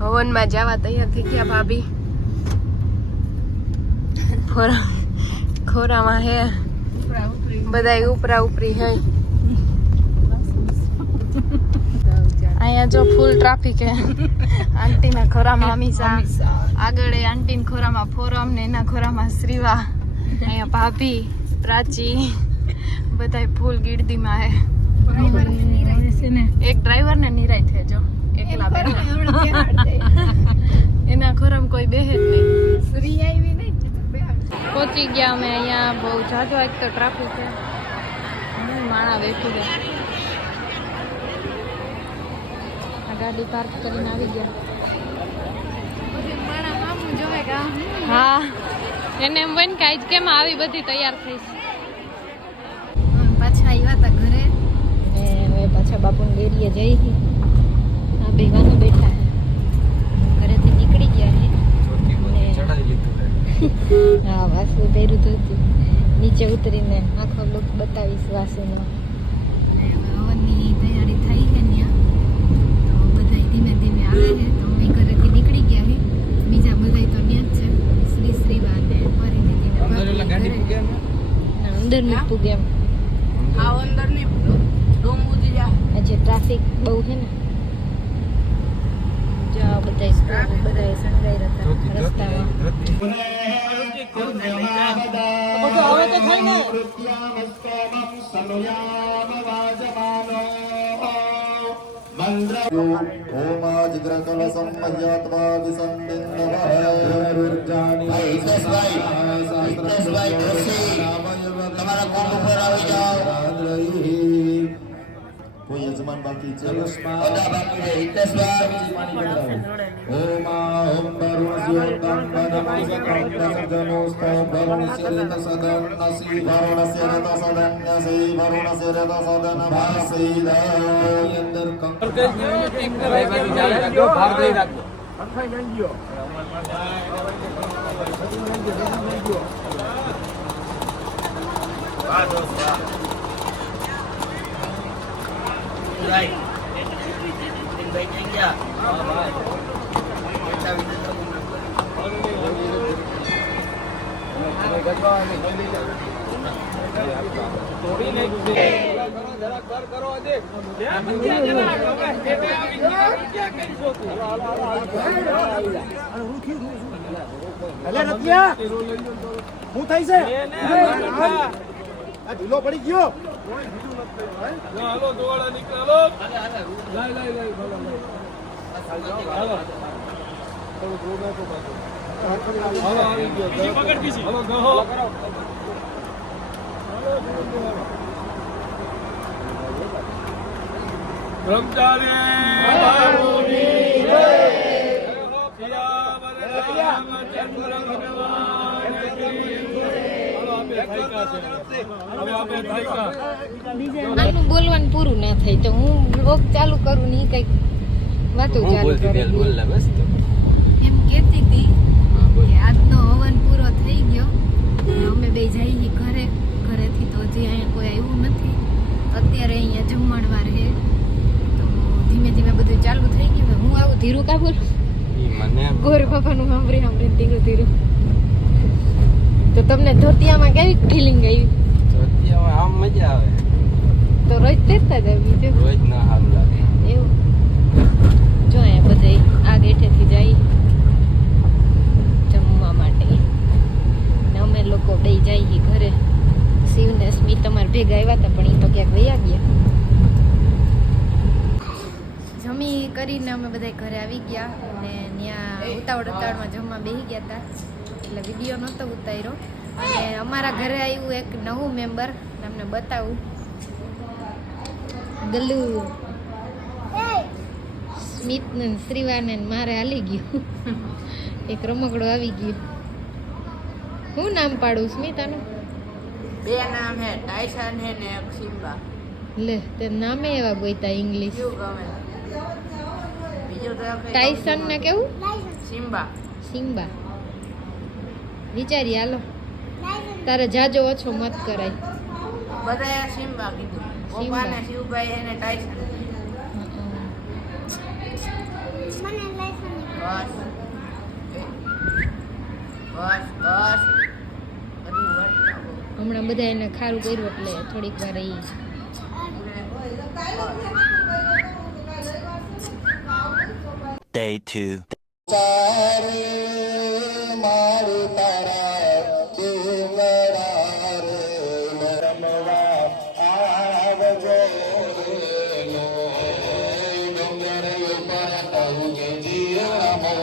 હવનમાં જવા તૈયાર થઈ ગયા ભાભી. ખોરામાં હે બધા ઉપરા ઉપરી હે. અહીંયા જો ફૂલ ટ્રાફિક હે. આંટીના ખોરામાં અમીસા, આગળ આંટીના ખોરામાં ફોરમ ને એના ખોરામાં શ્રીવા, અહીંયા ભાભી પ્રાચી, બધા ફૂલ ગીરદીમાં હે. એક ડ્રાઈવર ને નિરાય છે જો એકલા બેઠા. એના ખોરામ કોઈ બેહે જ નહીં. શ્રી આવી નહીં. પહોંચી ગયા અમે અહીંયા. બહુ જાજો એક તો ટ્રાફિક છે. માણા બેઠી ગયા. આ ગાડી પાર્ક કરીને આવી ગયા. હા એને એમ બન કે આજ કેમ આવી બધી તૈયાર થઈશ. પાછા આવ્યા હતા ઘરે ને હવે પાછા બાપુને ડેરીએ જઈ. આ બેવાનો બેઠા હે. ઘરેથી નીકળી ગયા હે. હા વાસુ પહેર્યું હતું. નીચે ઉતરીને આખો લુક બતાવીશ વાસુનો. હવનની તૈયારી થઈ છે ત્યાં. તો બધા ધીમે ધીમે આવે છે. તો અમે ઘરેથી નીકળી ગયા છે. બીજા બધા તો ત્યાં જ છે. શ્રી શ્રીવા ને પરિણીતિને અંદર નહીં પૂગે એમ. હા અંદર નહીં આજે ટ્રાફિક બહુ છે ને. જો બધા સ્કૂલ બધા સંગાઈ હતા રસ્તામાં. કોઈ યજમાન બાકી છે અદા બાકી છે હિતેશભાઈ ઓમ ઓમ વરુણ જ્યોતં વનમસ્કં સર્જનોસ્તવ વરુણ શિરત સદન નસી વરુણ શિરત સદન નસી વરુણ શિરત સદન ભાસીદ અંદર કંકર જો ભાગ લઈ રાખજો અંખાઈ નઈ ગયો વાહ દોસ્ત વાહ Right. Ini baiknya ઢીલો પડી ગયો. હાલો દોવાળા નીકળો. લાઈ હાલો થોડું ગ્રો નાખો પાછો. હાલો આવી ગયો. બીજી પકડ બીજી. હાલો ગહો. હાલો બ્રહ્મચારી બાબુની જય. હો પિયા વરરામચંદ્ર ભગવાન કી આનું બોલવાનું પૂરું ના થાય તો હું બ્લોગ ચાલુ કરું ને કઈક વાતો ચાલુ કરું એમ કહેતી હતી કે આજનો હવન પૂરો થઈ ગયો. અમે બે જઈએ ઘરેથી તો હજી અહીંયા કોઈ આવ્યું નથી. અત્યારે અહીંયા જમણવાર છે તો ધીમે ધીમે બધું ચાલુ થઈ ગયું. હું આવું ધીરું કા બોલું ગોર બાપાનું સાંભળી ધીરું. તો તમને ધોતિયામાં કેવી ફિલિંગ આવી? ધોતિયામાં આમ મજા આવે. તો રોજ પહેરતા જ બીજું રોજ ના હાલ લાગે એવું. જો અહીંયા બધે આ ગેટેથી જાય જમવા માટે ને અમે લોકો બે જઈએ ઘરે. શિવ ને સ્મિત તમારે ભેગા આવ્યા હતા પણ એ તો ક્યાંક વયા ગયા. જમી કરીને અમે બધા ઘરે આવી ગયા ને ત્યાં ઉતાવળમાં જમવા બેસી ગયા હતા એટલે વિડીયો નહોતો ઉતાર્યો. અને અમારા ઘરે આવ્યું એક નવું મેમ્બર. તમને બતાવું. ગલ્લુ સ્મિત ને શ્રીવાને મારે હાલી ગયું. એક રમકડો આવી ગયું. શું નામ પાડું સ્મિત આનું? બે નામ હે ટાઈસન હે ને એક સિમ્બા. લે તે નામે એવા ગોઈતા ઇંગ્લિશ. બીજું તો ટાઈસન ને કેવું? સિમ્બા. સિમ્બા. વિચારી હાલો તારે જાજો ઓછો મત કરાય. બધા સિમ્બા કીધું. પપ્પાને શિવભાઈ એને ટાઈસન. બસ બસ બસ બધું વટકાવો. હમણાં બધા એને ખારું કર્યું એટલે થોડીક વાર એ Day 2. ચારે મારું તારા ચીમડા રે રમવા આવજો રે ડુંગર ઉપર તંગે જીવમો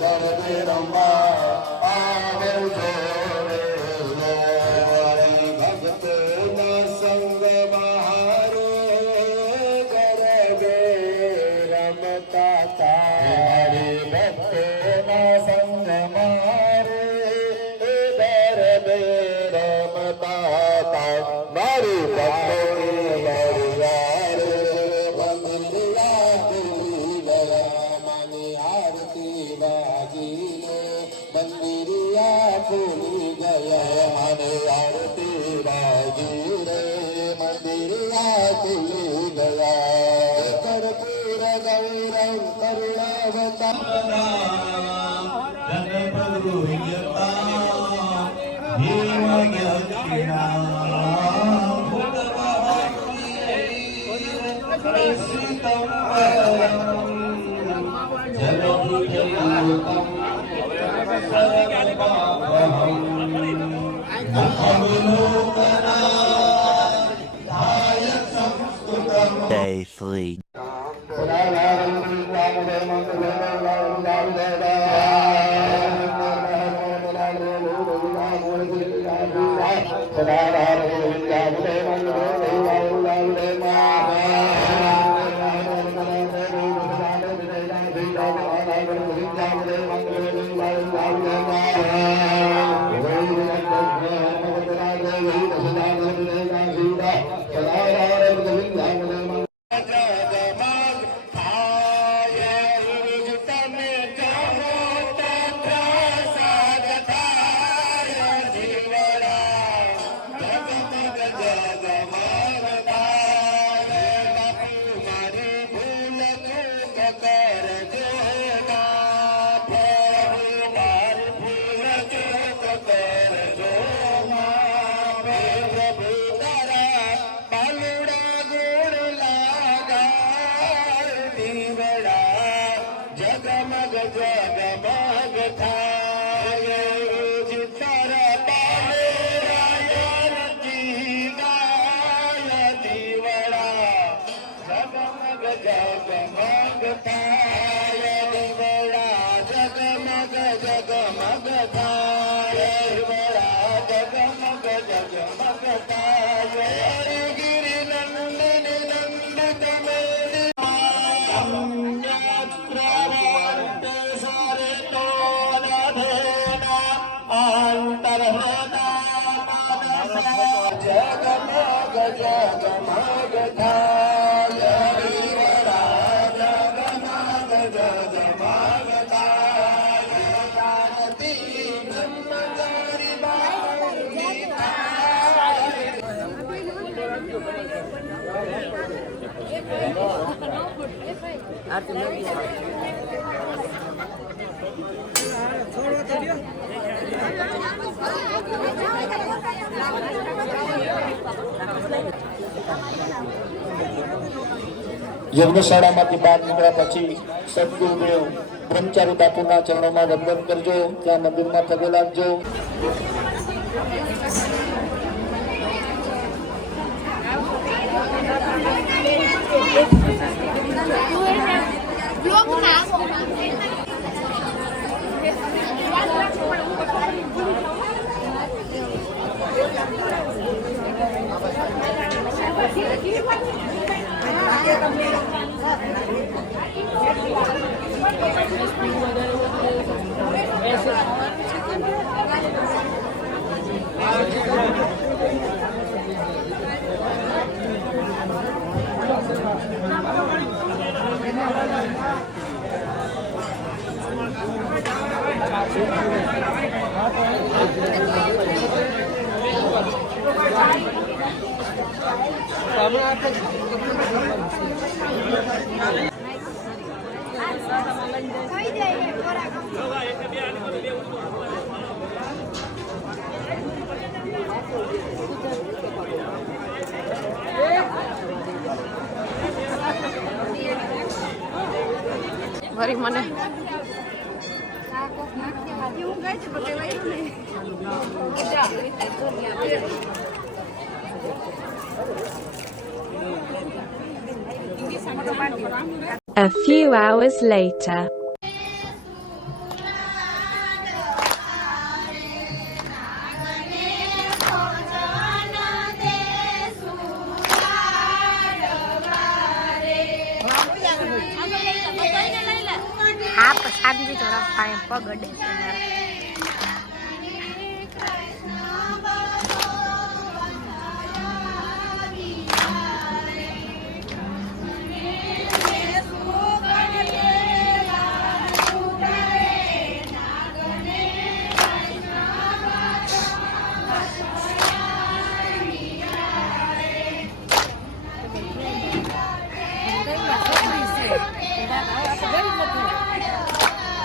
ગરબે રમવા આવજો રે ભક્તના સંગ બહારે ગરબે રમતા તારે ભક્તના સંગ મારે ગરબે રમતા તા મારી ભક્તોની બરિયારે બંદિયા દિલી ગયા માની આરતી બાજી લે મંદિરિયા ભૂલી ગયા માને આરતી બાજી રે મંદિરિયા ભૂલી ગયા કર્પૂર ગૌરમ કરુણાવતા જને પ્રભુયતા ભીમ Day 3. જગમગ જગમગ થાય ચિત્તર પાલે રાયરતી ગાય દીવડા જગમગ જગમગ થાય દીવડા જગમગ જગમગ થાય દીવડા જગમગ જગમગ થાય ગિરિ નંદિની નંદિત મેરી જગમગ જગમગ થાય જગમગ જગમગ થાય કાંતિ બ્રહ્મચારી બાળકી યજ્ઞશાળામાંથી બહાર નીકળ્યા પછી સદગુરુદેવ બ્રહ્મચારી બાપુના ચરણોમાં વંદન કરજો, ત્યાં મંદિરમાં પગે લાગજો. આપણે વરી મને A few hours later. હા શાંતિ થોડા પાણી પગ અડે છે મારા.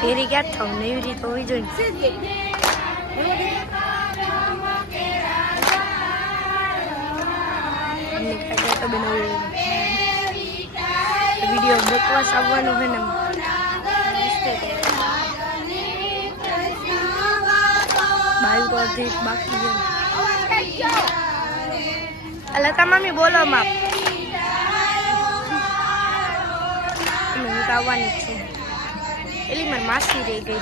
ફેરી ક્યાં થાવ ને એવી રીતે હોવી જોઈએ. વિડીયો બકવાસ આવવાનો હોય ને બાયું તો અડધી બાકી છે. લતા મમ્મી બોલો માપ હું તો આવવાની જ છું. એલી મારી માસી રહી ગઈ.